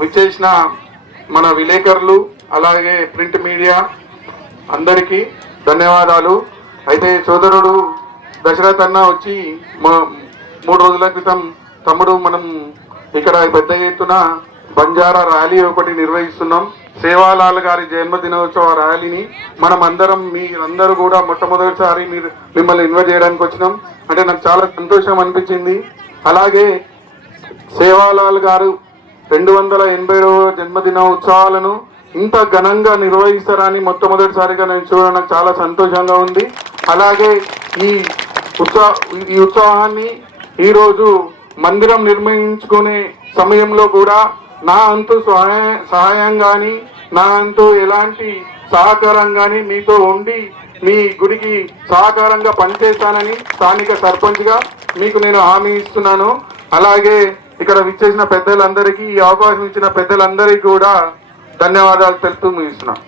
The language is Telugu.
విచ్చేసిన మన విలేకరులు అలాగే ప్రింట్ మీడియా అందరికీ ధన్యవాదాలు. అయితే సోదరుడు దశరథ్ అన్న వచ్చి 3 రోజుల క్రితం తమ్ముడు మనం ఇక్కడ పెద్ద ఎత్తున బంజారా ర్యాలీ ఒకటి నిర్వహిస్తున్నాం. సేవాలాల్ గారి జన్మదినోత్సవ ర్యాలీని మనం అందరం మీరందరూ కూడా మొట్టమొదటిసారి మిమ్మల్ని ఇన్వైట్ చేయడానికి వచ్చినాం. అంటే నాకు చాలా సంతోషం అనిపించింది. అలాగే సేవాలాల్ గారు 280వ జన్మదిన ఉత్సవాలను ఇంత ఘనంగా నిర్వహిస్తారని మొట్టమొదటిసారిగా నేను చూడడం నాకు చాలా సంతోషంగా ఉంది. అలాగే ఈ ఉత్సవాన్ని ఈరోజు మందిరం నిర్మించుకునే సమయంలో కూడా నా అంతు సహాయం కానీ నా అంతు ఎలాంటి సహకారం కానీ మీతో ఉండి మీ గుడికి సహకారంగా పనిచేస్తానని స్థానిక సర్పంచ్గా మీకు నేను హామీ ఇస్తున్నాను. అలాగే ఇక్కడ విచ్చేసిన పెద్దలందరికీ, ఈ అవకాశం ఇచ్చిన పెద్దలందరికీ కూడా ధన్యవాదాలు తెలుపుతూ ముగిస్తున్నాను.